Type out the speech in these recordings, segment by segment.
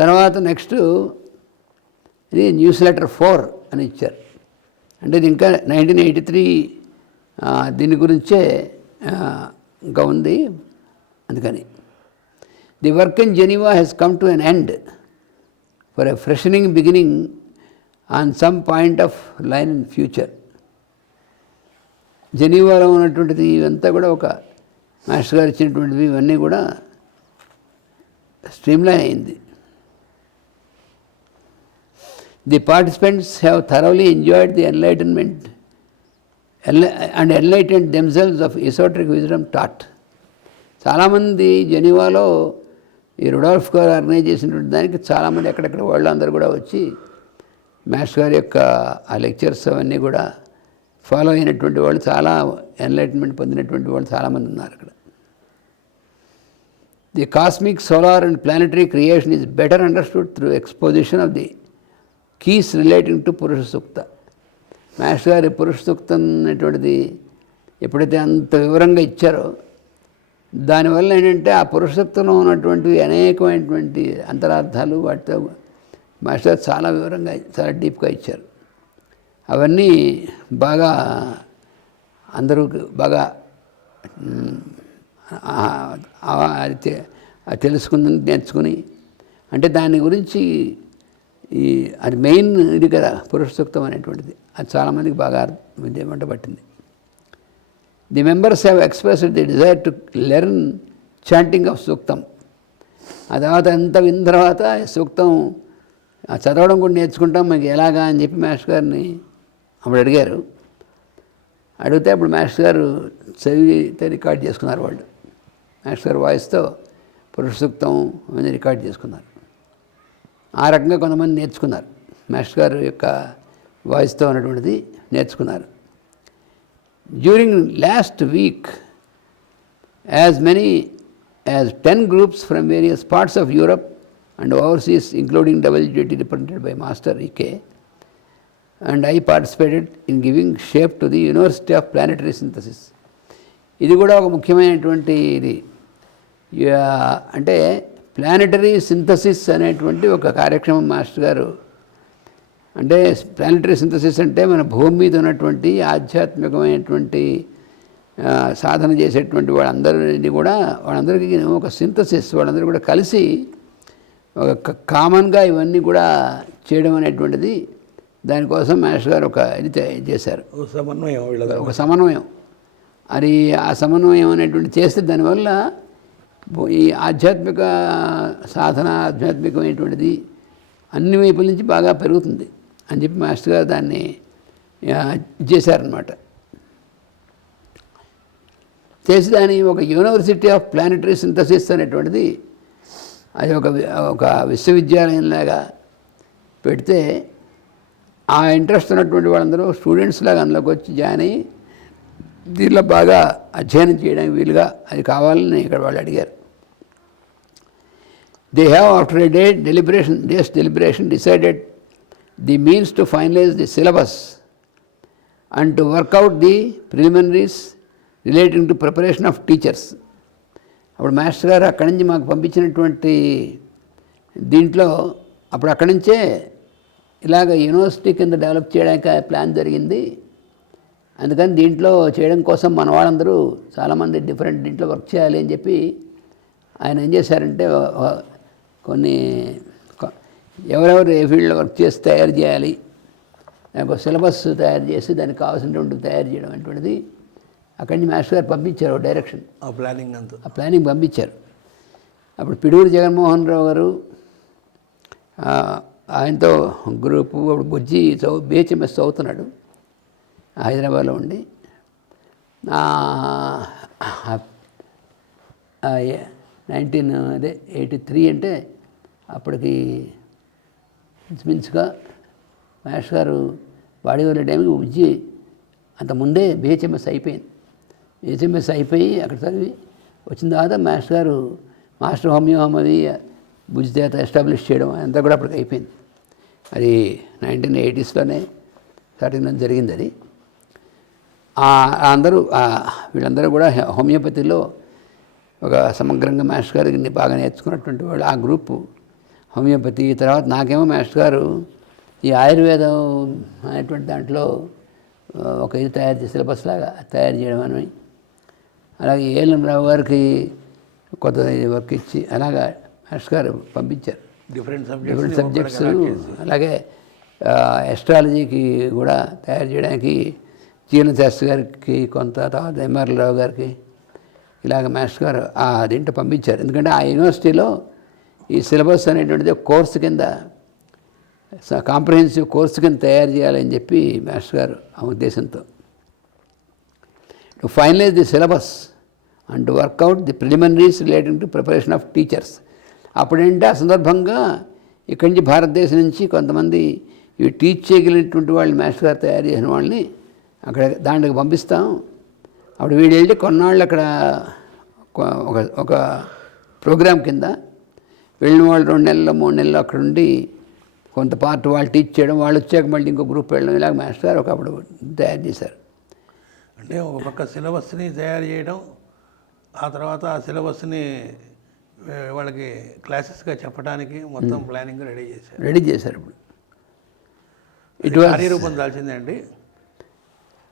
తర్వాత నెక్స్ట్ ఇది news letter four అని ఇచ్చారు. అంటే ఇది ఇంకా నైన్టీన్ ఎయిటీ త్రీ దీని గురించే ఇంకా ఉంది. అందుకని. The work in Geneva has come to an end for a freshening beginning on some point of line in future. జెనీవాలో ఉన్నటువంటిది ఇవంతా కూడా ఒక మాస్టర్ గారు ఇచ్చినటువంటివి ఇవన్నీ కూడా స్ట్రీమ్లైన్ అయింది. The participants have thoroughly enjoyed the enlightenment and enlightened themselves of esoteric esoteric thought చాలామంది జెనీవాలో ఈ రుడాల్ఫ్ గారు ఆర్గనైజ్ చేసినటువంటి దానికి చాలామంది ఎక్కడెక్కడ వాళ్ళందరూ కూడా వచ్చి మాస్టర్ గారి యొక్క ఆ లెక్చర్స్ అవన్నీ కూడా ఫాలో అయినటువంటి వాళ్ళు చాలా ఎన్లైట్మెంట్ పొందినటువంటి వాళ్ళు చాలామంది ఉన్నారు అక్కడ. The cosmic solar and planetary creation is better understood through exposition of the keys relating to Purusha Sukta master గారి పురుష సూక్తం అనేటువంటిది ఎప్పుడైతే అంత వివరంగా ఇచ్చారో దానివల్ల ఏంటంటే ఆ పురుషత్వంలో ఉన్నటువంటి ఉన్నటువంటివి అనేకమైనటువంటి అంతరార్థాలు వాటితో మాస్టర్ గారు చాలా వివరంగా చాలా డీప్గా ఇచ్చారు అవన్నీ బాగా అందరూ బాగా తెలుసుకుందని తెలుసుకుని నేర్చుకుని అంటే దాని గురించి ఈ అది మెయిన్ ఇది కదా పురుషసూక్తం అనేటువంటిది. అది చాలామందికి బాగా విద్యమంట పట్టింది. The members have expressed the desire to learn chanting of Suktam ఆ తర్వాత ఎంత విన్న తర్వాత సూక్తం ఆ చదవడం కూడా నేర్చుకుంటాం మీకు ఎలాగా అని చెప్పి మాస్టర్ గారిని అప్పుడు అడిగారు. అడిగితే అప్పుడు మాస్టర్ గారు చదివితే రికార్డ్ చేసుకున్నారు వాళ్ళు. మాస్టర్ గారు వాయిస్తో పురుష సూక్తం రికార్డ్ చేసుకున్నారు. ఆ రకంగా కొంతమంది నేర్చుకున్నారు. మాస్టర్ గారు యొక్క వాయిస్తో ఉన్నటువంటిది నేర్చుకున్నారు. During last week as many as ten groups from various parts of Europe and overseas including WGT represented by master EK and I participated in giving shape to the university of planetary synthesis ఇది కూడా ఒక ముఖ్యమైనటువంటి ఇది. అంటే planetary synthesis అనేటువంటి ఒక కార్యక్రమం master గారు. అంటే ప్లానటరీ సింథసిస్ అంటే మన భూమి మీద ఉన్నటువంటి ఆధ్యాత్మికమైనటువంటి సాధన చేసేటువంటి వాళ్ళందరినీ కూడా వాళ్ళందరికీ ఒక సింథసిస్ వాళ్ళందరూ కూడా కలిసి ఒక కామన్గా ఇవన్నీ కూడా చేయడం అనేటువంటిది దానికోసం మాస్టర్ గారు ఒక ఇది చేశారు. సమన్వయం ఒక సమన్వయం. అది ఆ సమన్వయం అనేటువంటి చేస్తే దానివల్ల ఈ ఆధ్యాత్మిక సాధన ఆధ్యాత్మికమైనటువంటిది అన్ని వైపుల నుంచి బాగా పెరుగుతుంది అని చెప్పి మాస్టర్ గారు దాన్ని చేశారనమాట చేసి దాని ఒక యూనివర్సిటీ ఆఫ్ ప్లానటరీ సింథసిస్ అనేటువంటిది అది ఒక ఒక విశ్వవిద్యాలయంలాగా పెడితే ఆ ఇంట్రెస్ట్ ఉన్నటువంటి వాళ్ళందరూ స్టూడెంట్స్ లాగా అందులోకి వచ్చి జాయిన్ అయ్యి దీనిలో బాగా అధ్యయనం చేయడానికి వీలుగా అది కావాలని ఇక్కడ వాళ్ళు అడిగారు. They have after day day deliberation days decided the the means to the the syllabus and work out the preliminaries relating to preparation of teachers అప్పుడు మాస్టర్ గారు అక్కడి నుంచి మాకు పంపించినటువంటి దీంట్లో అప్పుడు అక్కడి నుంచే ఇలాగ యూనివర్సిటీ కింద డెవలప్ చేయడానికి ప్లాన్ జరిగింది. అందుకని దీంట్లో చేయడం కోసం మన వాళ్ళందరూ చాలామంది డిఫరెంట్ దీంట్లో వర్క్ చేయాలి అని చెప్పి ఆయన ఏం చేశారంటే కొన్ని ఎవరెవరు ఏ ఫీల్డ్లో వర్క్ చేసి తయారు చేయాలి ఒక సిలబస్ తయారు చేసి దానికి కావాల్సినటువంటి తయారు చేయడం అనేటువంటిది అక్కడి నుంచి మాస్టర్ గారు పంపించారు డైరెక్షన్. ఆ ప్లానింగ్ అంతా. ఆ ప్లానింగ్ పంపించారు. అప్పుడు పిడూరు జగన్మోహన్ రావు గారు ఆయనతో గ్రూపు అప్పుడు బుజ్జి చదువు బిహెచ్ఎంఎస్ చదువుతున్నాడు హైదరాబాద్లో ఉండి. నైన్టీన్ అదే ఎయిటీ త్రీ అంటే అప్పటికి ఇంచుమించుగా మహేష్ గారు వాడి వెళ్ళే టైంకి ఉజ్జి అంత ముందే బిహెచ్ఎంఎస్ అయిపోయింది. బిహెచ్ఎంఎస్ అయిపోయి అక్కడ చదివి వచ్చిన తర్వాత మాస్టర్ గారు మాస్టర్ హోమియో హోమ్ అది భుజ్ చేత ఎస్టాబ్లిష్ చేయడం అంతా కూడా అప్పటికి అయిపోయింది. అది నైన్టీన్ ఎయిటీస్లోనే స్టార్టింగ్ జరిగింది అది. అందరూ వీళ్ళందరూ కూడా హోమియోపతిలో ఒక సమగ్రంగా మాస్టర్ గారికి బాగా నేర్చుకున్నటువంటి వాళ్ళు ఆ గ్రూపు హోమియోపతి తర్వాత నాకేమో మాస్టర్ గారు ఈ ఆయుర్వేదం అనేటువంటి దాంట్లో ఒక ఇది తయారు చేసి సిలబస్ లాగా తయారు చేయడం అని. అలాగే ఏఎల్ఎం రావు గారికి కొత్త వర్క్ ఇచ్చి అలాగా మాస్టర్ గారు పంపించారు. డిఫరెంట్ డిఫరెంట్ సబ్జెక్ట్స్ అలాగే ఎస్ట్రాలజీకి కూడా తయారు చేయడానికి జీవన శాస్త్రి గారికి కొంత తర్వాత ఎంఆర్ రావు గారికి ఇలాగ మాస్టర్ గారు ఆ దీంట్లో పంపించారు. ఎందుకంటే ఆ యూనివర్సిటీలో ఈ సిలబస్ అనేటువంటిది ఒక కోర్సు కింద కాంప్రహెన్సివ్ కోర్సు కింద తయారు చేయాలని చెప్పి మాస్టర్ గారు ఆ ఉద్దేశంతో. To finalize the syllabus and to work out the preliminaries relating to preparation of teachers. అప్పుడంటే ఆ సందర్భంగా ఇక్కడి నుంచి భారతదేశం నుంచి కొంతమంది ఇవి టీచ్ చేయగలిగినటువంటి వాళ్ళు మాస్టర్ గారు తయారు చేసిన వాళ్ళని అక్కడ దాంట్లోకి పంపిస్తాం. అప్పుడు వీడు వెళ్ళి కొన్నాళ్ళు అక్కడ ఒక ఒక ప్రోగ్రాం కింద వెళ్ళిన వాళ్ళు రెండు నెలలు మూడు నెలలు అక్కడ ఉండి కొంత పార్ట్ వాళ్ళు టీచ్ చేయడం వాళ్ళు వచ్చాక మళ్ళీ ఇంకో గ్రూప్ వెళ్ళడం ఇలాగ మాస్టర్ గారు ఒకప్పుడు తయారు చేశారు. అంటే ఒక పక్క సిలబస్ని తయారు చేయడం ఆ తర్వాత ఆ సిలబస్ని వాళ్ళకి క్లాసెస్గా చెప్పడానికి మొత్తం ప్లానింగ్ రెడీ చేశారు. రెడీ చేశారు ఇప్పుడు. ఇటు కార్యరూపం దాల్చిందే అండి?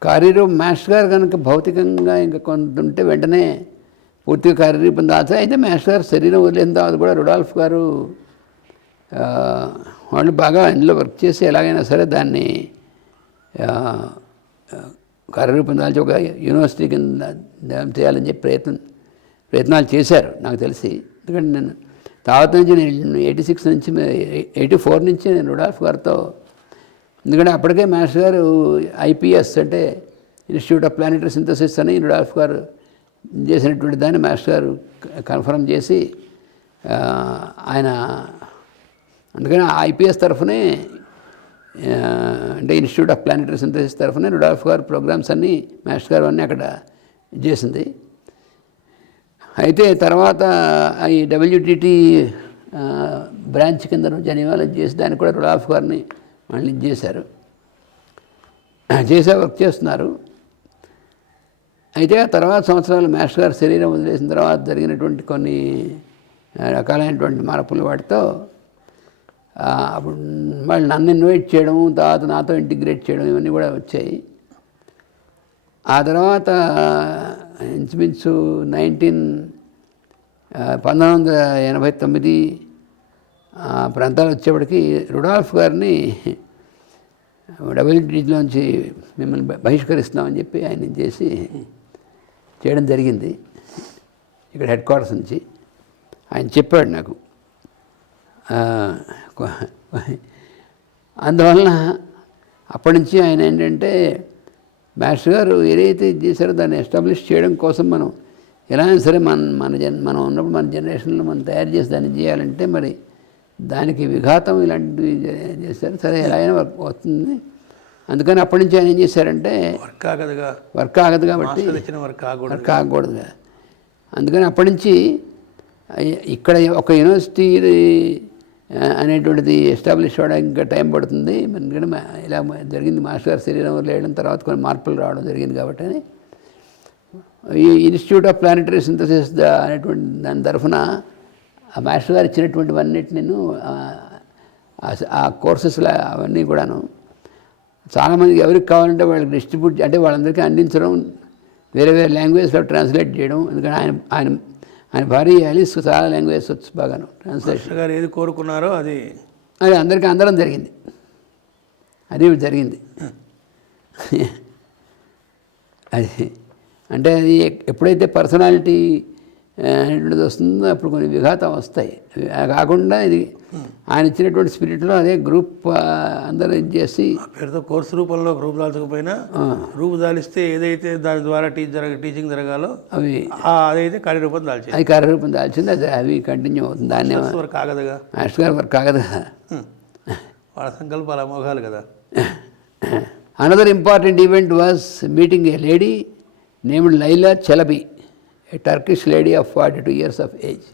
కార్యరూపం మాస్టర్ గారు కనుక భౌతికంగా ఇంకా కొంత ఉంటే వెంటనే పూర్తిగా కార్యరూపం దాచా అయితే మాస్టర్ గారు శరీరం వదిలేసిన తర్వాత కూడా రుడాల్ఫ్ గారు వాళ్ళు బాగా ఇందులో వర్క్ చేసి ఎలాగైనా సరే దాన్ని కార్యరూపం దాల్చి ఒక యూనివర్సిటీ కింద చేయాలని చెప్పి ప్రయత్నం ప్రయత్నాలు చేశారు నాకు తెలిసి. ఎందుకంటే నేను తర్వాత నుంచి నేను ఎయిటీ సిక్స్ నుంచి ఎయిటీ ఫోర్ నుంచి నేను రుడాల్ఫ్ గారితో ఎందుకంటే అప్పటికే మాస్టర్ గారు ఐపీఎస్ అంటే ఇన్స్టిట్యూట్ ఆఫ్ ప్లానిటరీ సింథసిస్ అని రుడాల్ఫ్ గారు చేసినటువంటి దాన్ని మాస్టర్ గారు కన్ఫర్మ్ చేసి ఆయన అందుకని ఐపీఎస్ తరఫునే అంటే ఇన్స్టిట్యూట్ ఆఫ్ ప్లానిటరీ సింథసిస్ తరఫునే రుడాల్ఫ్ గారు ప్రోగ్రామ్స్ అన్నీ మాస్టర్ గారు అన్నీ అక్కడ చేసింది. అయితే తర్వాత ఈ డబ్ల్యూటీటీ బ్రాంచ్ కింద జనీవాలో చేసి దానికి కూడా రుడాల్ఫ్ గారిని మళ్ళీ చేశారు. చేసే వర్క్ చేస్తున్నారు. అయితే ఆ తర్వాత సంవత్సరాలు మాస్టర్ గారు శరీరం వదిలేసిన తర్వాత జరిగినటువంటి కొన్ని రకాలైనటువంటి మార్పులు వాటితో అప్పుడు వాళ్ళు నన్ను ఇన్వైట్ చేయడం తర్వాత నాతో ఇంటిగ్రేట్ చేయడం ఇవన్నీ కూడా వచ్చాయి. ఆ తర్వాత ఇంచుమించు నైన్టీన్ పంతొమ్మిది వందల ఎనభై తొమ్మిది ప్రాంతాలు వచ్చేప్పటికి రుడాల్ఫ్ గారిని డబ్ల్యూటీలోంచి మిమ్మల్ని బహిష్కరిస్తున్నామని చెప్పి ఆయన చేసి చేయడం జరిగింది. ఇక్కడ హెడ్ క్వార్టర్స్ నుంచి. ఆయన చెప్పాడు నాకు. అందువలన అప్పటి నుంచి ఆయన ఏంటంటే మాస్టర్ గారు ఏదైతే చేశారో దాన్ని ఎస్టాబ్లిష్ చేయడం కోసం మనం ఎలా అయినా సరే మన మన జన్ మనం ఉన్నప్పుడు మన జనరేషన్లో మనం తయారు చేసి దాన్ని చేయాలంటే మరి దానికి విఘాతం ఇలాంటివి చేశారు. సరే ఎలా అయినా వర్క్ వస్తుంది. అందుకని అప్పటి నుంచి ఆయన ఏం చేశారంటే వర్క్ ఆగదుగా వర్క్ ఆగదు కాబట్టి వర్క్ ఆగకూడదు. వర్క్ ఆగకూడదు అందుకని అప్పటి నుంచి ఇక్కడ ఒక యూనివర్సిటీ అనేటువంటిది ఎస్టాబ్లిష్ అవ్వడానికి ఇంకా టైం పడుతుంది. ఎందుకంటే ఇలా జరిగింది. మాస్టర్ గారి శరీరం లేయడం తర్వాత కొన్ని మార్పులు రావడం జరిగింది కాబట్టి అని. ఈ institute of planetary synthesis the- అనేటువంటి దాని తరఫున ఆ మాస్టర్ గారు ఇచ్చినటువంటివన్నిటి నేను ఆ కోర్సెస్లో అవన్నీ కూడాను చాలామందికి ఎవరికి కావాలంటే వాళ్ళకి డిస్ట్రిబ్యూట్ అంటే వాళ్ళందరికీ అందించడం వేరే వేరే లాంగ్వేజ్లో ట్రాన్స్లేట్ చేయడం ఎందుకంటే ఆయన ఆయన ఆయన భార్య అలిస్ చాలా లాంగ్వేజ్ వచ్చు బాగాను ట్రాన్స్లేషన్ గారు ఏది కోరుకున్నారో అది. అది అందరికీ అందరం జరిగింది. అది జరిగింది. అది అంటే అది ఎప్పుడైతే పర్సనాలిటీ అనేటువంటిది వస్తుంది అప్పుడు కొన్ని విఘాతం వస్తాయి. కాకుండా ఇది ఆయన ఇచ్చినటువంటి స్పిరిట్లో అదే గ్రూప్ అందరూ చేసి పేరుతో కోర్సు రూపంలో గ్రూప్ దాల్చకపోయినా రూపు దాలిస్తే ఏదైతే దాని ద్వారా టీచ్ జరగ టీచింగ్ జరగాలో అవి అదైతే కార్యరూపం దాల్చేది. అది కార్యరూపం దాల్చింది అది అవి కంటిన్యూ అవుతుంది. దాన్ని వర్క్ ఆగదుగా మాస్టర్ గారు వర్క్ కాగదు. కదా హ్మ్. వాళ్ళ సంకల్పాలు అమోఘాలు కదా. Another important event was meeting a lady named Laila Chalabi a Turkish lady of forty two years of age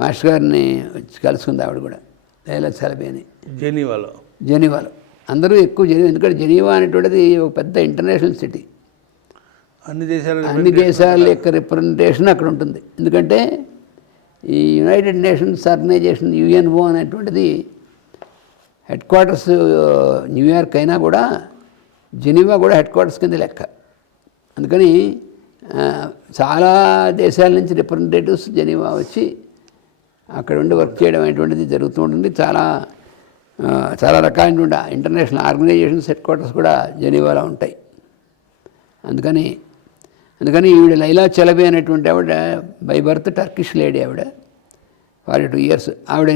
master గారిని వచ్చి కలుసుకుంది ఆవిడ కూడా. లైలా చలబీ అని జెనీవాలో. జెనీవాలో. అందరూ ఎక్కువ జెనీవా ఎందుకంటే జెనీవా అనేటువంటిది ఒక పెద్ద ఇంటర్నేషనల్ సిటీ అన్ని దేశాల అన్ని దేశాల యొక్క రిప్రజెంటేషన్ అక్కడ ఉంటుంది. ఎందుకంటే ఈ యునైటెడ్ నేషన్స్ ఆర్గనైజేషన్ యుఎన్ఓ అనేటువంటిది హెడ్ క్వార్టర్స్ న్యూయార్క్ అయినా కూడా జెనీవా కూడా హెడ్ క్వార్టర్స్ కింద లెక్క. అందుకని చాలా దేశాల నుంచి రిప్రజెంటేటివ్స్ జెనీవా వచ్చి అక్కడ ఉండి వర్క్ చేయడం అనేటువంటిది జరుగుతూ ఉంటుంది. చాలా చాలా రకాలైనటువంటి ఇంటర్నేషనల్ ఆర్గనైజేషన్స్ హెడ్ క్వార్టర్స్ కూడా జెనీవాలో ఉంటాయి. అందుకని అందుకని ఈవిడ లైలా చలబి అనేటువంటి ఆవిడ బై బర్త్ టర్కిష్ లేడీ ఆవిడ. Forty two years. ఆవిడ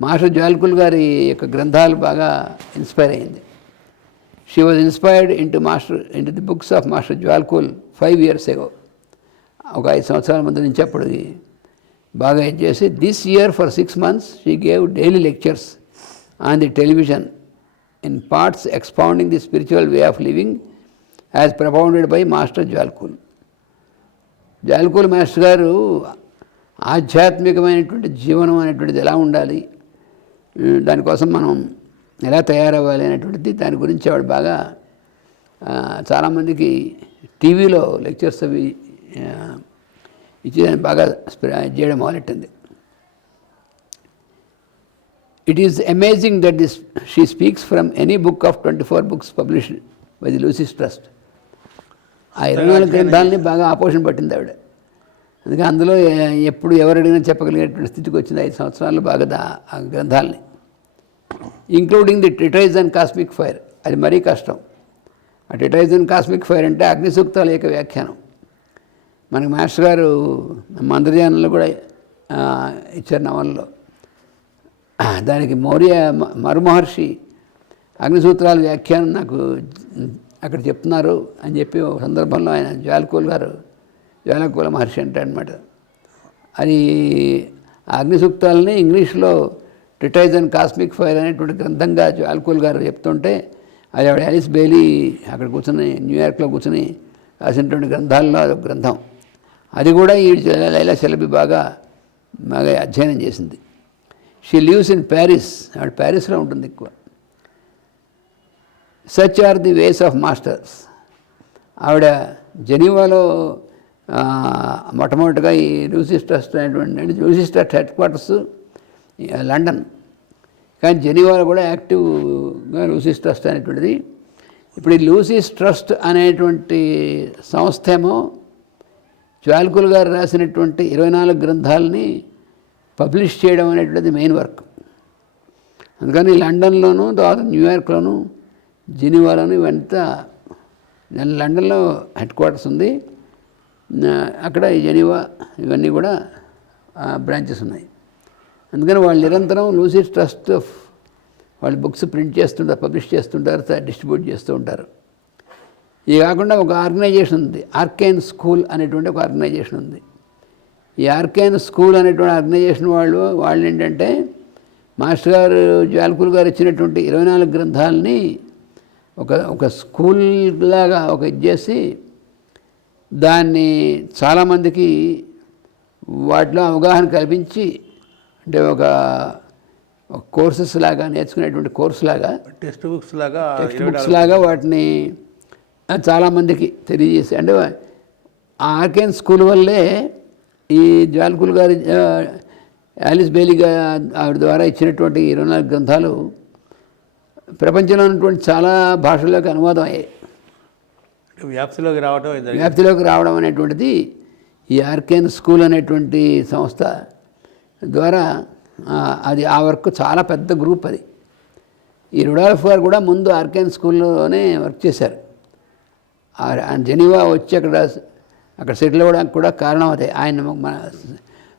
మాస్టర్ జాల్కుల్ గారి యొక్క గ్రంథాలు బాగా ఇన్స్పైర్ అయింది she was inspired into master into the books of master Djwhal Khul five years ago ఒక ఐదు సంవత్సరాల ముందు నుంచి అప్పుడు బాగా ఇది చేసి this year for six months she gave daily lectures on the television in parts expounding the spiritual way of living as propounded by master Djwhal Khul Djwhal Khul master గారు ఆధ్యాత్మికమైనటువంటి జీవనం అనేటువంటిది ఎలా ఉండాలి? దానికోసం మనం ఎలా తయారవ్వాలి అనేటువంటిది దాని గురించి ఆవిడ బాగా చాలామందికి టీవీలో లెక్చర్స్ అవి ఇచ్చి దాన్ని బాగా చేయడం మొదలెట్టింది. It is amazing that this she speaks from any book of twenty four books published by the Lucis Trust ఆ ఇరవై నాలుగు గ్రంథాలని బాగా ఆపోషణ పట్టింది ఆవిడ. అందుకే అందులో ఎప్పుడు ఎవరు అడిగినా చెప్పగలిగేటువంటి స్థితికి వచ్చింది ఐదు సంవత్సరాలు బాగా ఆ గ్రంథాలని. Including the treatise and cosmic fire. అది మరీ కష్టం. ఆ ట్రిటైజ్ అండ్ కాస్మిక్ ఫైర్ అంటే అగ్నిసూక్తాల యొక్క వ్యాఖ్యానం. మనకి మాస్టర్ గారు మంత్రజానంలో కూడా ఇచ్చారు నవల్లో దానికి మౌర్య మరుమహర్షి అగ్నిసూత్రాల వ్యాఖ్యానం నాకు అక్కడ చెప్తున్నారు అని చెప్పి ఒక సందర్భంలో ఆయన జ్వాలకూల్ గారు జ్వాలకూల మహర్షి అంటాడనమాట అది అగ్నిసూక్తాలని ఇంగ్లీష్లో ట్రిటైజ్ అండ్ కాస్మిక్ ఫైర్ అనేటువంటి గ్రంథంగా ఆల్కోల్ గారు చెప్తుంటే అది ఆవిడ యాలిస్ బెయిలీ అక్కడ కూర్చొని న్యూయార్క్లో కూర్చొని రాసినటువంటి గ్రంథాల్లో అదొక గ్రంథం. అది కూడా ఈ లైలా సెలబి బాగా బాగా అధ్యయనం చేసింది. షీ లివ్స్ ఇన్ ప్యారిస్ ఆవిడ ప్యారిస్లో ఉంటుంది ఎక్కువ. Such are the ways of masters. ఆవిడ జెనీవాలో మొట్టమొదటిగా ఈ లూసిస్ అనేటువంటి లూసిస్ హెడ్ క్వార్టర్స్ లండన్. కానీ జెనీవాలో కూడా యాక్టివ్గా లూసిస్ ట్రస్ట్ అనేటువంటిది. ఇప్పుడు ఈ లూసిస్ ట్రస్ట్ అనేటువంటి సంస్థ ఏమో జ్వాల్కుల్ గారు రాసినటువంటి ఇరవై నాలుగు గ్రంథాలని పబ్లిష్ చేయడం అనేటువంటిది మెయిన్ వర్క్. అందుకని లండన్లోను తర్వాత న్యూయార్క్లోను జెనీవాలోను ఇవంతా నేను లండన్లో హెడ్ క్వార్టర్స్ ఉంది. అక్కడ ఈ జెనీవా ఇవన్నీ కూడా బ్రాంచెస్ ఉన్నాయి. అందుకని వాళ్ళు నిరంతరం లూసిడ్ ట్రస్ట్ ఆఫ్ వాళ్ళు బుక్స్ ప్రింట్ చేస్తుంటారు పబ్లిష్ చేస్తుంటారు డిస్ట్రిబ్యూట్ చేస్తూ ఉంటారు. ఇది కాకుండా ఒక ఆర్గనైజేషన్ ఉంది ఆర్కేన్ స్కూల్ అనేటువంటి ఒక ఆర్గనైజేషన్ ఉంది. ఈ ఆర్కేన్ స్కూల్ అనేటువంటి ఆర్గనైజేషన్ వాళ్ళు వాళ్ళు ఏంటంటే మాస్టర్ గారు జాల్కుల్ గారు ఇచ్చినటువంటి ఇరవై నాలుగు గ్రంథాలని ఒక ఒక స్కూల్ లాగా ఒక ఇది చేసి దాన్ని చాలామందికి వాటిలో అవగాహన కల్పించి అంటే ఒక కోర్సెస్ లాగా నేర్చుకునేటువంటి కోర్సు లాగా టెక్స్ట్ బుక్స్ లాగా టెక్స్ట్ బుక్స్ లాగా వాటిని చాలామందికి తెలియజేసి అంటే ఆ ఆర్కేన్ స్కూల్ వల్లే ఈ జాల్కుల్ గారి యాలిస్ బెయిలీ గా ఆవిడ ద్వారా ఇచ్చినటువంటి ఇరవై నాలుగు గ్రంథాలు ప్రపంచంలో ఉన్నటువంటి చాలా భాషల్లోకి అనువాదం అయ్యాయి వ్యాప్తిలోకి జరిగింది. వ్యాప్తిలోకి రావడం అనేటువంటిది ఈ ఆర్కేన్ స్కూల్ అనేటువంటి సంస్థ ద్వారా అది ఆ వర్క్ చాలా పెద్ద గ్రూప్ అది. ఈ రుడాల్ఫ్ గారు కూడా ముందు ఆర్కేన్ స్కూల్లోనే వర్క్ చేశారు. జెనీవా వచ్చి అక్కడ అక్కడ సెటిల్ అవ్వడానికి కూడా కారణం అదే. ఆయన మన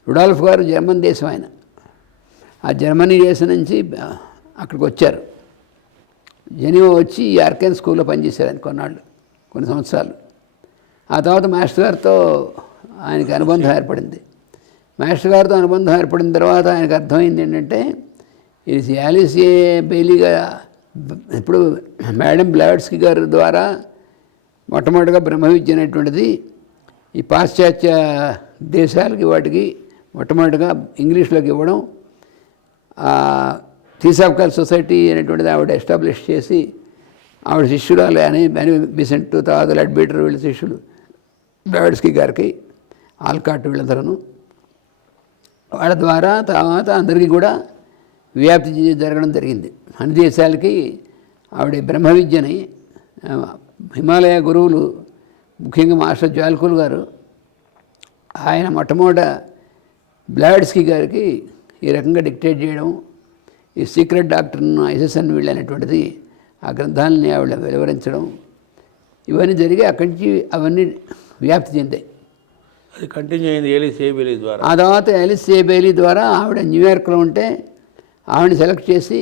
రుడాల్ఫ్ గారు జర్మన్ దేశం ఆయన. ఆ జర్మనీ దేశం నుంచి అక్కడికి వచ్చారు. జెనీవా వచ్చి ఈ ఆర్కెన్ స్కూల్లో పనిచేశారు ఆయన కొన్నాళ్ళు కొన్ని సంవత్సరాలు. ఆ తర్వాత మాస్టర్ గారితో ఆయనకి అనుబంధం ఏర్పడింది. మాస్టర్ గారితో అనుబంధం ఏర్పడిన తర్వాత ఆయనకు అర్థమైంది ఏంటంటే ఇది యాలిసియే బెయిలీగా ఇప్పుడు మేడం బ్లావెట్స్కి గారి ద్వారా మొట్టమొదటిగా బ్రహ్మ విద్య అనేటువంటిది ఈ పాశ్చాత్య దేశాలకి వాటికి మొట్టమొదటిగా ఇంగ్లీష్లోకి ఇవ్వడం థీసాఫ్కల్ సొసైటీ అనేటువంటిది ఆవిడ ఎస్టాబ్లిష్ చేసి ఆవిడ శిష్యురాలు అని బెని బిసెంట్ తర్వాత లెడ్ బీటర్ వీళ్ళ శిష్యులు బ్లాడ్స్కి గారికి ఆల్కాట్ వీళ్ళందరూ వాళ్ళ ద్వారా తర్వాత అందరికీ కూడా వ్యాప్తి జరగడం జరిగింది. అన్ని దేశాలకి ఆవిడ బ్రహ్మ విద్యని హిమాలయ గురువులు ముఖ్యంగా మాస్టర్ జాల్కుల్ గారు ఆయన మొట్టమొదట బ్లాడ్స్కి గారికి ఈ రకంగా డిక్టేట్ చేయడం ఈ సీక్రెట్ డాక్టర్ను ఐసెస్ఎన్ వీళ్ళు అనేటువంటిది ఆ గ్రంథాలని ఆవిడ వెలువరించడం ఇవన్నీ జరిగి అక్కడి నుంచి అవన్నీ వ్యాప్తి చెందాయి. అది కంటిన్యూ అయింది ఏలి సేబేలి ద్వారా. ఆ తర్వాత ఎలిస్ బెయిలీ ద్వారా ఆవిడ న్యూయార్క్లో ఉంటే ఆవిడని సెలెక్ట్ చేసి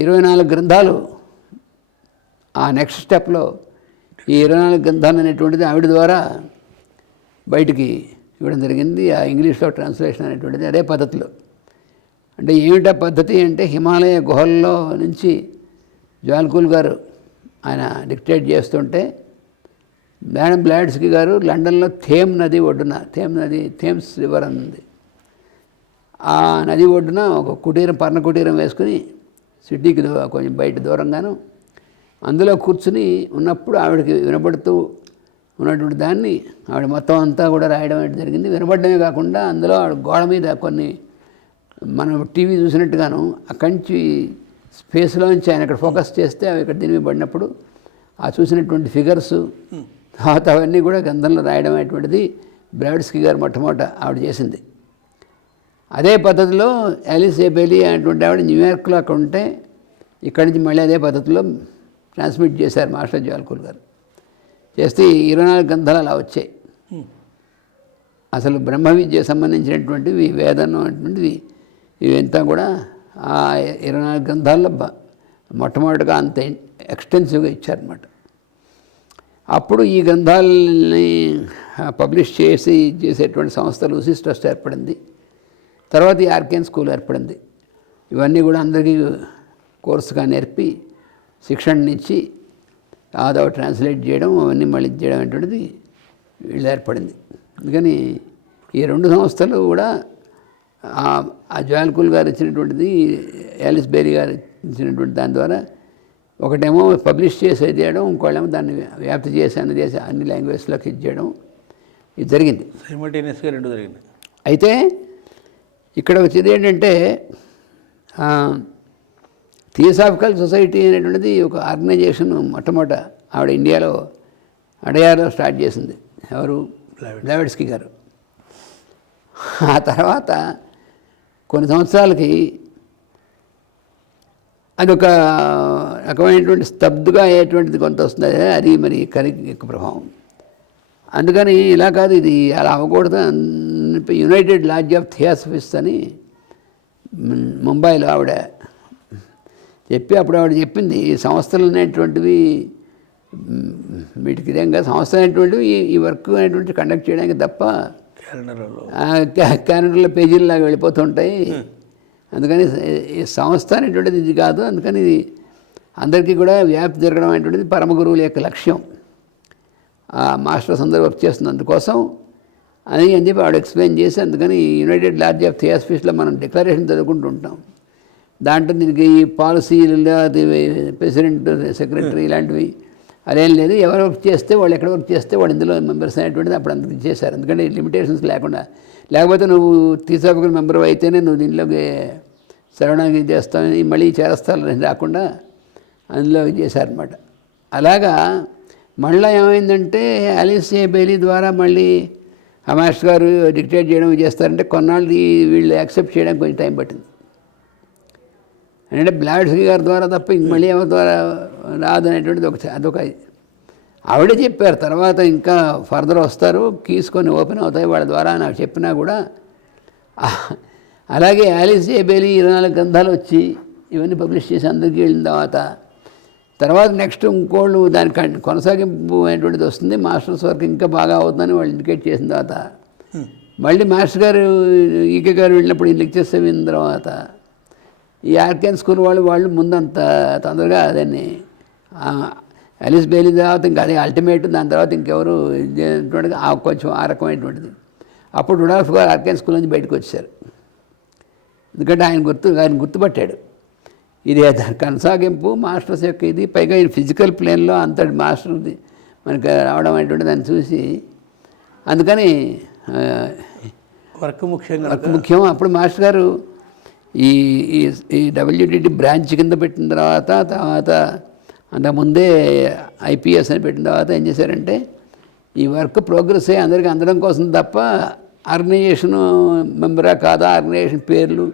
ఇరవై నాలుగు గ్రంథాలు ఆ నెక్స్ట్ స్టెప్లో ఈ ఇరవై నాలుగు గ్రంథాలు అనేటువంటిది ఆవిడ ద్వారా బయటికి ఇవ్వడం జరిగింది. ఆ ఇంగ్లీష్లో ట్రాన్స్లేషన్ అనేటువంటిది అదే పద్ధతిలో. అంటే ఏమిటా పద్ధతి అంటే హిమాలయ గుహల్లో నుంచి జాల్కూల్ గారు ఆయన డిక్టేట్ చేస్తుంటే మేడం బ్లాడ్స్కి గారు లండన్లో థేమ్ నది ఒడ్డున థేమ్ నది థేమ్స్ రివర్ అని ఉంది. ఆ నది ఒడ్డున ఒక కుటీరం పర్ణ కుటీరం వేసుకుని సిటీకి కొంచెం బయట దూరంగాను అందులో కూర్చుని ఉన్నప్పుడు ఆవిడకి వినపడుతూ ఉన్నటువంటి దాన్ని ఆవిడ మొత్తం అంతా కూడా రాయడం జరిగింది. వినపడమే కాకుండా అందులో ఆవిడ గోడ మీద కొన్ని మనం టీవీ చూసినట్టుగాను అక్కడి నుంచి స్పేస్లోంచి ఆయన ఇక్కడ ఫోకస్ చేస్తే అవి ఇక్కడ దీని మీద పడినప్పుడు ఆ చూసినటువంటి ఫిగర్స్ తర్వాత అవన్నీ కూడా గంధంలో రాయడం అనేటువంటిది బ్రాడ్స్కి గారు మొట్టమొదట ఆవిడ చేసింది. అదే పద్ధతిలో యాలిస్ ఏబెలి అనేటువంటి ఆవిడ న్యూయార్క్లో అక్కడ ఉంటే ఇక్కడి నుంచి మళ్ళీ అదే పద్ధతిలో ట్రాన్స్మిట్ చేశారు మాస్టర్ జాల్కూల్ గారు. చేస్తే ఇరవై నాలుగు గ్రంథాలు అలా వచ్చాయి. అసలు బ్రహ్మ విద్యకు సంబంధించినటువంటివి వేదం అటువంటివి ఇవంతా కూడా ఆ ఇరవై నాలుగు గ్రంథాల్లో మొట్టమొదటిగా అంత ఎక్స్టెన్సివ్గా ఇచ్చారనమాట అప్పుడు ఈ గ్రంథాలని పబ్లిష్ చేసి చేసేటువంటి సంస్థలు సిస్ ట్రస్ట్ ఏర్పడింది. తర్వాత ఈ స్కూల్ ఏర్పడింది. ఇవన్నీ కూడా అందరికీ కోర్సుగా నేర్పి శిక్షణనిచ్చి ఆదో ట్రాన్స్లేట్ చేయడం అవన్నీ మళ్ళీ చేయడం అనేటువంటిది వీళ్ళు ఏర్పడింది. అందుకని ఈ రెండు సంస్థలు కూడా ఆ- ఆ జాల్కుల్ గారు ఇచ్చినటువంటిది యాలిస్ బేరీ గారు ఇచ్చినటువంటి దాని ద్వారా ఒకటేమో పబ్లిష్ చేసేది చేయడం ఇంకోళ్ళేమో దాన్ని వ్యాప్తి చేసి అన్ని చేసి అన్ని లాంగ్వేజ్లోకి ఇది చేయడం. ఇది జరిగింది. సైమల్టేనియస్గా రెండు జరిగింది. అయితే ఇక్కడ వచ్చేది ఏంటంటే థియోసాఫికల్ సొసైటీ అనేటువంటిది ఒక ఆర్గనైజేషన్ మొట్టమొదట ఆవిడ ఇండియాలో అడయార్లో స్టార్ట్ చేసింది. ఎవరు? బ్లావెడ్స్కి గారు. ఆ తర్వాత కొన్ని సంవత్సరాలకి అదొక రకమైనటువంటి స్తబ్దుగా అయ్యేటువంటిది కొంత వస్తుంది. అది మరి కలి యొక్క ప్రభావం. అందుకని ఇలా కాదు ఇది అలా అవ్వకూడదు. యునైటెడ్ లాడ్జ్ ఆఫ్ థియాసఫిస్ట్ అని ముంబైలో ఆవిడ చెప్పి అప్పుడు ఆవిడ చెప్పింది ఈ సంస్థలు అనేటువంటివి వీటికి విధంగా సంస్థ అనేటువంటివి ఈ- వర్క్ అనేటువంటి కండక్ట్ చేయడానికి తప్ప క్యాలెండర్లో క్యాలెండర్లో పేజీల్లాగా వెళ్ళిపోతుంటాయి అందుకని ఈ సంస్థ అనేటువంటిది ఇది కాదు. అందుకని ఇది అందరికీ కూడా వ్యాప్తి జరగడం అనేటువంటిది పరమ గురువుల యొక్క లక్ష్యం. ఆ మాస్టర్స్ అందరూ వర్క్ చేస్తుంది అందుకోసం అని అని చెప్పి ఆవిడ ఎక్స్ప్లెయిన్ చేసి అందుకని యునైటెడ్ లార్జ్ ఆఫ్ థియాస్ఫిస్ట్లో మనం డిక్లరేషన్ చదువుకుంటూ ఉంటాం. దాంట్లో దీనికి ఈ పాలసీలు అది ప్రెసిడెంట్ సెక్రటరీ ఇలాంటివి అదేం లేదు. ఎవరు వర్క్ చేస్తే వాళ్ళు ఎక్కడ వర్క్ చేస్తే వాళ్ళు ఇందులో మెంబర్స్ అనేటువంటిది అప్పుడు అందుకు చేశారు. ఎందుకంటే లిమిటేషన్స్ లేకుండా లేకపోతే నువ్వు తీసుకోగల మెంబర్ అయితేనే నువ్వు దీనిలోకి సరవణానికి చేస్తావని మళ్ళీ చేరస్తాలని రాకుండా అందులో చేశారనమాట అలాగా మళ్ళీ ఏమైందంటే ఆలిసియా బెయిలీ ద్వారా మళ్ళీ ఆ మాస్టర్ గారు డిక్టేట్ చేయడం చేస్తారంటే కొన్నాళ్ళు వీళ్ళు యాక్సెప్ట్ చేయడానికి కొంచెం టైం పట్టింది. అంటే బ్లాడ్స్కి గారి ద్వారా తప్ప ఇంక మళ్ళీ ఎవరి ద్వారా రాదు అనేటువంటిది ఒక అదొక ఆవిడే చెప్పారు తర్వాత ఇంకా ఫర్దర్ వస్తారు కీస్ కొన్ని ఓపెన్ అవుతాయి వాళ్ళ ద్వారా నాకు చెప్పినా కూడా. అలాగే యాలిస్ ఏబేలి ఇరవై నాలుగు గ్రంథాలు వచ్చి ఇవన్నీ పబ్లిష్ చేసి అందరికీ వెళ్ళిన తర్వాత తర్వాత నెక్స్ట్ ఇంకోళ్ళు దాని కన్- కొనసాగింపు అనేటువంటిది వస్తుంది మాస్టర్స్ వర్క్ ఇంకా బాగా అవుతుందని వాళ్ళు ఇండికేట్ చేసిన తర్వాత. మళ్ళీ మాస్టర్ గారు ఈకే గారు వెళ్ళినప్పుడు ఈ లెక్చర్స్ విన్న తర్వాత ఈ ఆర్కెన్ స్కూల్ వాళ్ళు వాళ్ళు ముందంత తొందరగా అదని అలిస్ బెయిలీ తర్వాత ఇంకా అదే అల్టిమేట్ దాని తర్వాత ఇంకెవరు కొంచెం ఆ రకమైనటువంటిది. అప్పుడు రుడాల్ఫ్ గారు ఆర్కెన్ స్కూల్ నుంచి బయటకు వచ్చారు. ఎందుకంటే ఆయన గుర్తు ఆయన గుర్తుపట్టాడు. ఇది కొనసాగింపు మాస్టర్స్ యొక్క ఇది పైగా ఈ ఫిజికల్ ప్లేన్లో అంతటి మాస్టర్ది మనకి రావడం అనేటువంటి దాన్ని చూసి అందుకని వర్క్ ముఖ్యంగా నాకు ముఖ్యం. అప్పుడు మాస్టర్ గారు ఈ ఈ- ఈ డబ్ల్యూడిటి బ్రాంచ్ కింద పెట్టిన తర్వాత తర్వాత అంతకుముందే ఐపీఎస్ అని పెట్టిన తర్వాత ఏం చేశారంటే ఈ వర్క్ ప్రోగ్రెస్ అయ్యి అందరికీ అందడం కోసం తప్ప ఆర్గనైజేషన్ మెంబరా కాదా ఆర్గనైజేషన్ పేర్లు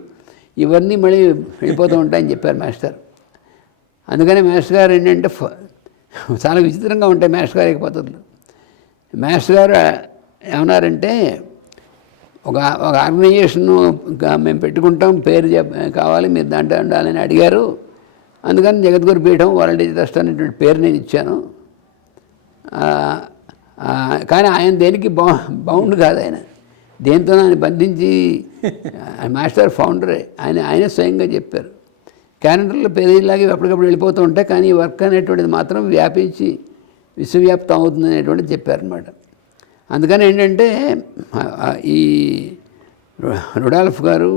ఇవన్నీ మళ్ళీ వెళ్ళిపోతూ ఉంటాయని చెప్పారు మాస్టర్. అందుకని మాస్టర్ గారు ఏంటంటే ఫ- చాలా విచిత్రంగా ఉంటాయి మాస్టర్ గారి పద్ధతులు. మాస్టర్ గారు ఏమన్నారంటే ఒక ఒక ఆర్గనైజేషన్ మేము పెట్టుకుంటాం పేరు కావాలి మీరు దాంట్లో ఉండాలని అడిగారు. అందుకని జగద్గురు పీఠం వాలంటీర్ ట్రస్ట్ అనేటువంటి పేరు నేను ఇచ్చాను. కానీ ఆయన దేనికి బౌ బౌండ్ కాదు ఆయన. దేంతో ఆయన బంధించి ఆయన మాస్టర్ ఫౌండరే. ఆయన ఆయనే స్వయంగా చెప్పారు. క్యాలెండర్లో పేజీలాగా ఎప్పటికప్పుడు వెళ్ళిపోతూ ఉంటాయి కానీ ఈ వర్క్ అనేటువంటిది మాత్రం వ్యాపించి విశ్వవ్యాప్తం అవుతుంది అనేటువంటిది చెప్పారనమాట అందుకని ఏంటంటే ఈ రు- రుడాల్ఫ్ గారు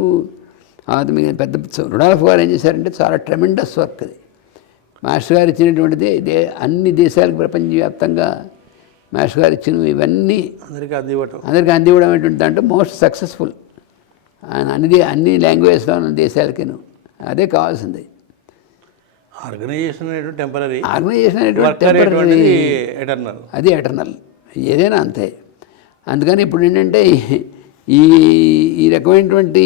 అది పెద్ద రుడాల్ఫ్ గారు ఏం చేశారంటే చాలా ట్రెమెండస్ వర్క్ అది. మాస్టర్ గారు ఇచ్చినటువంటిది ఇదే అన్ని దేశాలకు ప్రపంచవ్యాప్తంగా మాస్టర్ గారు ఇచ్చినవి ఇవన్నీ అందరికీ అందివ్వటం. అందరికీ అందివ్వడం అనేటువంటి దాంట్లో మోస్ట్ సక్సెస్ఫుల్. ఆయన అన్ని అన్ని లాంగ్వేజ్లో ఉన్న దేశాలకిను అదే కావాల్సింది. ఆర్గనైజేషన్ అనేటువంటి టెంపరీ. ఆర్గనైజేషన్ అనేటువంటి ఎటర్నల్ అది ఎటర్నల్ ఏదైనా అంతే. అందుకని ఇప్పుడు ఏంటంటే ఈ ఈ రకమైనటువంటి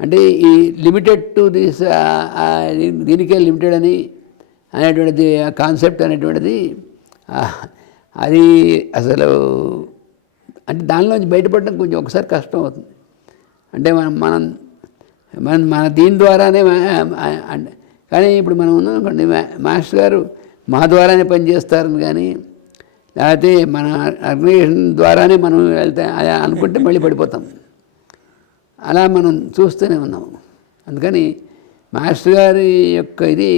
అంటే ఈ లిమిటెడ్ టు దిస్ దీనికే లిమిటెడ్ అని అనేటువంటిది కాన్సెప్ట్ అనేటువంటిది అది అసలు అంటే దానిలోంచి బయటపడడం కొంచెం ఒకసారి కష్టం అవుతుంది. అంటే మనం మనం మన మన దీని ద్వారానే కానీ ఇప్పుడు మనం ఉన్నాం అనుకోండి మాస్టర్ గారు మా ద్వారానే పనిచేస్తారని కానీ లేకపోతే మన ఆర్గనైజేషన్ ద్వారానే మనం వెళ్తే అనుకుంటే మళ్ళీ పడిపోతాం. అలా మనం చూస్తూనే ఉన్నాం. అందుకని మాస్టర్ గారి యొక్క ఇది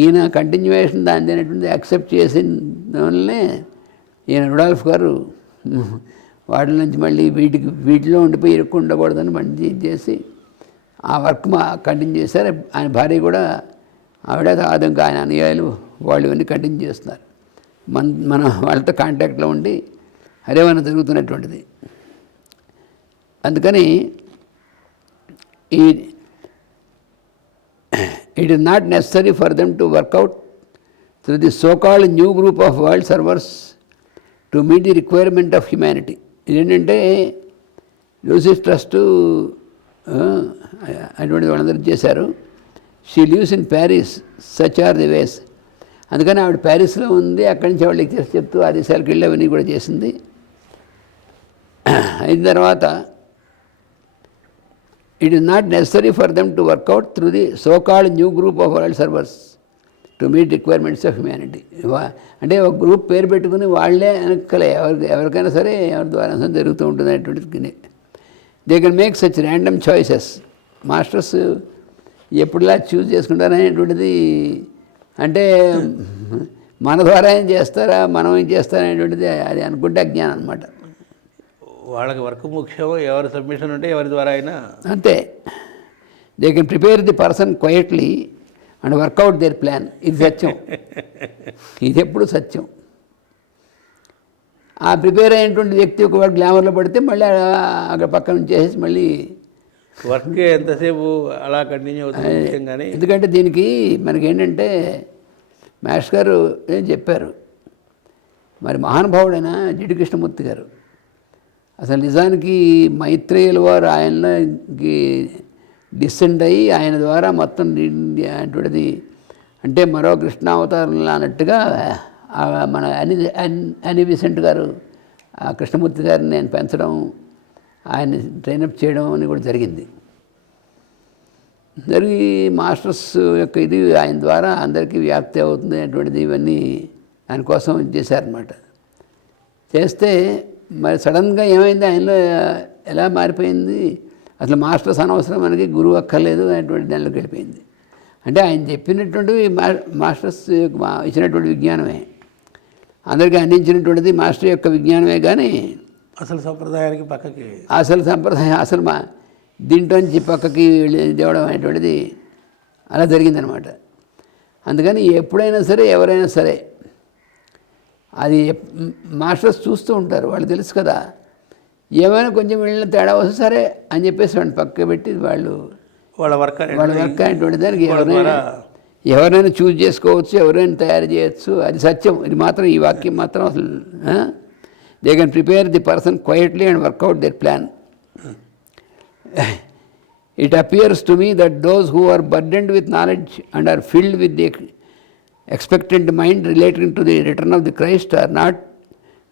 ఈయన కంటిన్యూవేషన్ దాని అనేటువంటి యాక్సెప్ట్ చేసిన వల్లనే ఈయన రుడాల్ఫ్ గారు వాటి నుంచి మళ్ళీ వీటికి వీటిలో ఉండిపోయి ఇరుక్కు ఉండకూడదని మంచి చేసి ఆ వర్క్ మా కంటిన్యూ చేశారు. ఆయన భార్య కూడా ఆవిడ తర్వాత ఇంకా ఆయన అనుయాయులు వాళ్ళు ఇవన్నీ కంటిన్యూ చేస్తున్నారు. మన మన వాళ్ళతో కాంటాక్ట్లో ఉండి హరేవన జరుగుతున్నటువంటిది. అందుకని ఈ it is not necessary for them to work out through the so called new group of world servers to meet the requirement of humanity ఇదేంటంటే జోసిస్ ట్రస్ట్ అటువంటి వాళ్ళందరూ చేశారు. She lives in Paris such are the ways అందుకని ఆవిడ ప్యారిస్లో ఉంది అక్కడి నుంచి ఆవిడ లెక్చర్స్ చెప్తూ ఆ దేశాలకు వెళ్ళి అవన్నీ కూడా చేసింది. అయిన తర్వాత it is not necessary for them to work out through the so called new group of world servers to meet requirements of humanity అంటే ఒక గ్రూప్ పేరు పెట్టుకుని వాళ్ళే వెనక్కలే. ఎవరికి ఎవరికైనా సరే ఎవరి ద్వారా జరుగుతూ ఉంటుంది అనేటువంటిది they can make such random choices masters ఎప్పుడులా choose చేసుకుంటారనేటువంటిది అంటే మన ద్వారా ఏం చేస్తారా మనం ఏం చేస్తారనేటువంటిది అది అనుకుంటే అజ్ఞానం అనమాట వాళ్ళకి వర్క్ ముఖ్యం ఎవరి సబ్మిషన్ ఉంటే ఎవరి ద్వారా అయినా. అంతే. They can prepare the person quietly and work out their plan ఇది సత్యం. ఇది ఎప్పుడు సత్యం. ఆ ప్రిపేర్ అయినటువంటి వ్యక్తి ఒకవేళ గ్లామర్లో పడితే మళ్ళీ అక్కడ పక్కన ఉంచేసి మళ్ళీ వర్క్ ఎంతసేపు అలా కంటిన్యూ అవుతుంది ఎందుకంటే దీనికి మనకి ఏంటంటే మాస్టర్ గారు ఏం చెప్పారు. మరి మహానుభావుడైన జిడి కృష్ణమూర్తి గారు అసలు నిజానికి మైత్రేయుల వారు ఆయనకి డిసెండ్ అయ్యి ఆయన ద్వారా మొత్తం అటువంటిది అంటే మరో కృష్ణావతారంలో అన్నట్టుగా మన అని అన్- అని విసెంట్ గారు ఆ కృష్ణమూర్తి గారిని నేను పెంచడం ఆయన ట్రైనప్ చేయడం అని కూడా జరిగింది. జరిగి మాస్టర్స్ యొక్క ఇది ఆయన ద్వారా అందరికీ వ్యాప్తి అవుతుంది అటువంటిది ఇవన్నీ దానికోసం చేశారనమాట చేస్తే మరి సడన్గా ఏమైంది? ఆయనలో ఎలా మారిపోయింది? అసలు మాస్టర్స్ అనవసరం మనకి గురువు అక్కర్లేదు అనేటువంటి దానిలోకి వెళ్ళిపోయింది. అంటే ఆయన చెప్పినటువంటివి మా మాస్టర్స్ ఇచ్చినటువంటి విజ్ఞానమే. అందరికీ అందించినటువంటిది మాస్టర్ యొక్క విజ్ఞానమే కానీ అసలు సంప్రదాయానికి పక్కకి అసలు సంప్రదాయం అసలు మా దీంట్లోంచి పక్కకి వెళ్ళి తేవడం అనేటువంటిది అలా జరిగిందనమాట. అందుకని ఎప్పుడైనా సరే ఎవరైనా సరే అది మాస్టర్స్ చూస్తూ ఉంటారు వాళ్ళు తెలుసు కదా. ఏమైనా కొంచెం వెళ్ళిన తేడా వస్తే సరే అని చెప్పేసి వాడిని పక్క పెట్టి వాళ్ళు వాళ్ళ వర్క్ వాళ్ళ వర్క్ అనేటువంటి దానికి ఎవరైనా ఎవరైనా చూస్ చేసుకోవచ్చు ఎవరైనా తయారు చేయొచ్చు. అది సత్యం. ఇది మాత్రం ఈ వాక్యం మాత్రం అసలు they can prepare the person quietly and work out their plan it appears to me that those who are burdened with knowledge and are filled with the expectant mind relating to the return of the Christ are not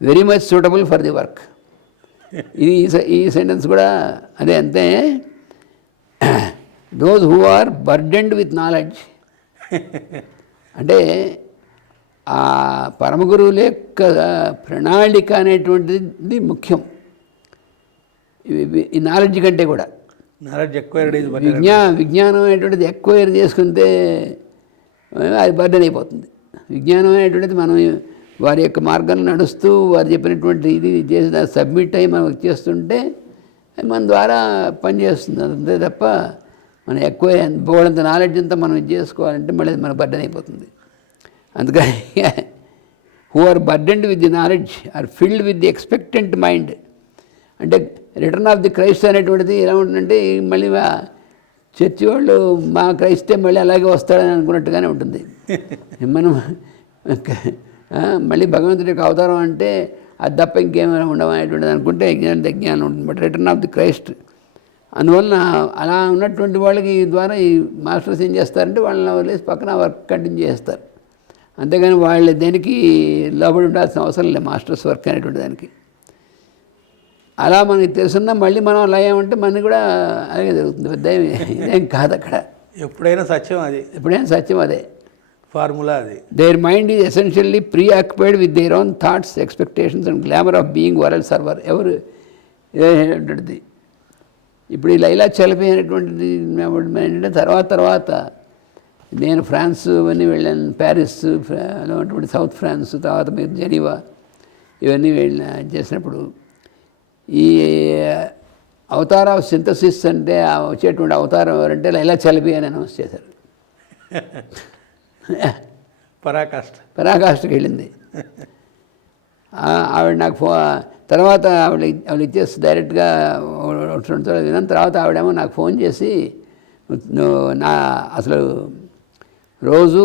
very much suitable for the work ఇది ఈ sentence కూడా అదే అంతే. Those who are burdened with knowledge అంటే ఆ పరమగురువుల యొక్క ప్రణాళిక అనేటువంటిది ముఖ్యం. ఈ నాలెడ్జ్ కంటే కూడా. నాలెడ్జ్ ఎక్వైర్డ్ ఈజ్ విజ్ఞా విజ్ఞానం అనేటువంటిది ఎక్కువ చేసుకుంటే అది బర్డెన్ అయిపోతుంది. విజ్ఞానం అనేటువంటిది మనం వారి యొక్క మార్గంలో నడుస్తూ వారు చెప్పినటువంటి ఇది చేసి సబ్మిట్ అయ్యి మనం చేస్తుంటే అది మన ద్వారా పనిచేస్తుంది అంతే తప్ప మనం ఎక్కువ బోడంత నాలెడ్జ్ అంతా మనం ఇది చేసుకోవాలంటే మళ్ళీ అది మన బర్డెన్ అయిపోతుంది. అందుకని who are burdened with the knowledge are filled with the expectant mind అంటే రిటర్న్ ఆఫ్ ది క్రైస్ట్ అనేటువంటిది ఎలా ఉంటుందంటే మళ్ళీ చర్చి వాళ్ళు మా క్రైస్తే మళ్ళీ అలాగే వస్తాడని అనుకున్నట్టుగానే ఉంటుంది. మనం మళ్ళీ భగవంతుడి యొక్క అవతారం అంటే అది తప్ప ఇంకేమైనా ఉండవనేటువంటిది అనుకుంటే జ్ఞానం జ్ఞానం ఉంటుంది. But return of the Christ అందువలన అలా ఉన్నటువంటి వాళ్ళకి ద్వారా ఈ మాస్టర్స్ ఏం చేస్తారంటే వాళ్ళని వదిలేసి పక్కన వర్క్ కంటిన్యూ చేస్తారు. అంతేగాని వాళ్ళు దేనికి లోబడి ఉండాల్సిన అవసరం లేదు మాస్టర్స్ వర్క్ అనేటువంటి దానికి. అలా మనకి తెలుసున్నా మళ్ళీ మనం అలా ఏమంటే మనకి కూడా అలాగే జరుగుతుంది. పెద్ద ఇదేం కాదు అక్కడ. ఎప్పుడైనా సత్యం అది. ఎప్పుడైనా సత్యం అదే. ఫార్ములా అది. Their mind is essentially preoccupied with their own thoughts expectations and glamour of being world server ఎవరు ఇదేంటది ఇప్పుడు ఈ లైలా చలపి అనేటువంటిది మేము ఏంటంటే తర్వాత తర్వాత నేను ఫ్రాన్స్ ఇవన్నీ వెళ్ళాను. ప్యారిస్ ఫ్రా- అటువంటి సౌత్ ఫ్రాన్స్ తర్వాత మీరు జెనీవా ఇవన్నీ వెళ్ళిన చేసినప్పుడు ఈ అవతార ఆఫ్ సింథసిస్ అంటే వచ్చేటువంటి అవతారం ఎవరంటే లైలా చలపి అని అనౌన్స్ చేశారు. పరాకాష్ట. పరాకాష్ఠకి వెళ్ళింది. ఆవిడ నాకు ఫో తర్వాత ఆవిడ ఆవిడ ఇచ్చేసి డైరెక్ట్గా రెండు సార్లు విన్నాను. తర్వాత ఆవిడేమో నాకు ఫోన్ చేసి నువ్వు నా అసలు రోజు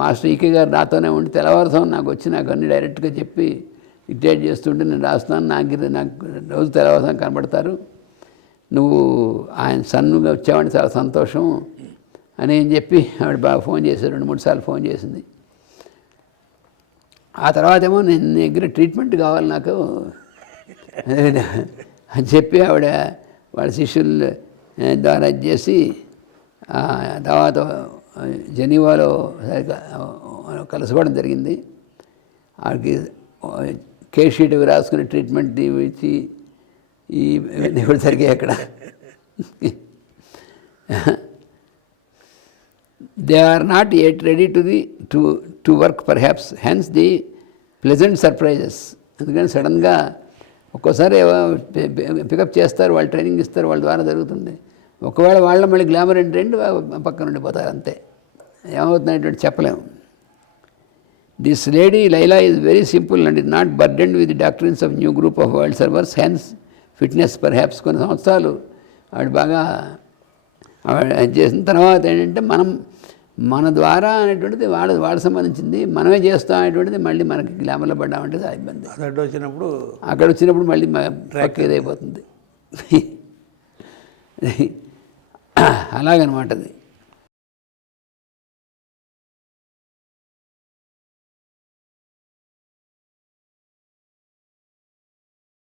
మాస్టర్ ఈకే గారు నాతోనే ఉండి తెల్లవారుసాం నాకు వచ్చి నాకు అన్ని డైరెక్ట్గా చెప్పి డిక్టేట్ చేస్తుంటే నేను రాస్తున్నాను నాకు నాకు రోజు తెలవసం కనబడతారు. నువ్వు ఆయన సన్నుగా వచ్చావంటే చాలా సంతోషం అని అని చెప్పి ఆవిడ బాగా ఫోన్ చేశారు రెండు మూడు సార్లు ఫోన్ చేసింది. ఆ తర్వాత ఏమో నేను నీ దగ్గర ట్రీట్మెంట్ కావాలి నాకు అని చెప్పి ఆవిడ వాళ్ళ శిష్యుల ద్వారా ఇది చేసి తర్వాత జెనీవాలో సరిగ్గా కలుసుకోవడం జరిగింది. ఆవిడకి కేషీట్ రాసుకుని ట్రీట్మెంట్ ఇచ్చి ఈ ఇవన్నీ జరిగాయి అక్కడ they are not at ready to the to to work perhaps hence the pleasant surprises అందుకని సడన్గా ఒక్కోసారి పికప్ చేస్తారు వాళ్ళు ట్రైనింగ్ ఇస్తారు వాళ్ళ ద్వారా జరుగుతుంది. ఒకవేళ వాళ్ళ మళ్ళీ గ్లామర్ ఏంటంటే పక్కన ఉండిపోతారు అంతే. ఏమవుతుందంటే చెప్పలేము. This lady Laila is very simple and is not burdened with doctrines of new group of world servers hence fitness perhaps కొన్ని సంవత్సరాలు. ఆవిడ బాగా ఆవిడ చేసిన తర్వాత ఏంటంటే మనం మన ద్వారా అనేటువంటిది వాళ్ళ వాళ్ళ సంబంధించింది మనమే చేస్తాం అనేటువంటిది మళ్ళీ మనకి గ్లామర్లో పడ్డామంటే చాలా ఇబ్బంది. అది అడ్డు వచ్చినప్పుడు అక్కడ వచ్చినప్పుడు మళ్ళీ ట్రాక్ ఇదైపోతుంది. అలాగనమాట అది.